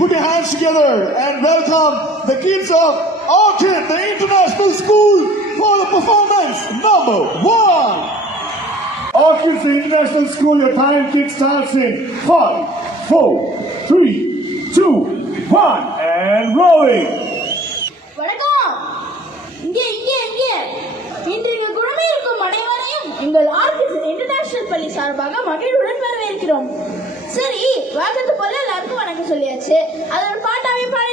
put your hands together and welcome the kids of Orchid, the International School, for the performance number 1. Orchid, the International School, your time kick starts in 5, 4, 3, 2, 1, and rolling. வணக்கம். இங்கே இங்கே இங்கே இன்றைக்கு குணமே இருக்கும் அனைவரையும் எங்கள் orchid international பள்ளி சார்பாக மகிழ்வுடன் வரவேற்கிறோம். சரி, வழக்கத்து போல எல்லாருக்கும் வணக்கம் சொல்லியாச்சு. அதோட பாட்டாவே பாடி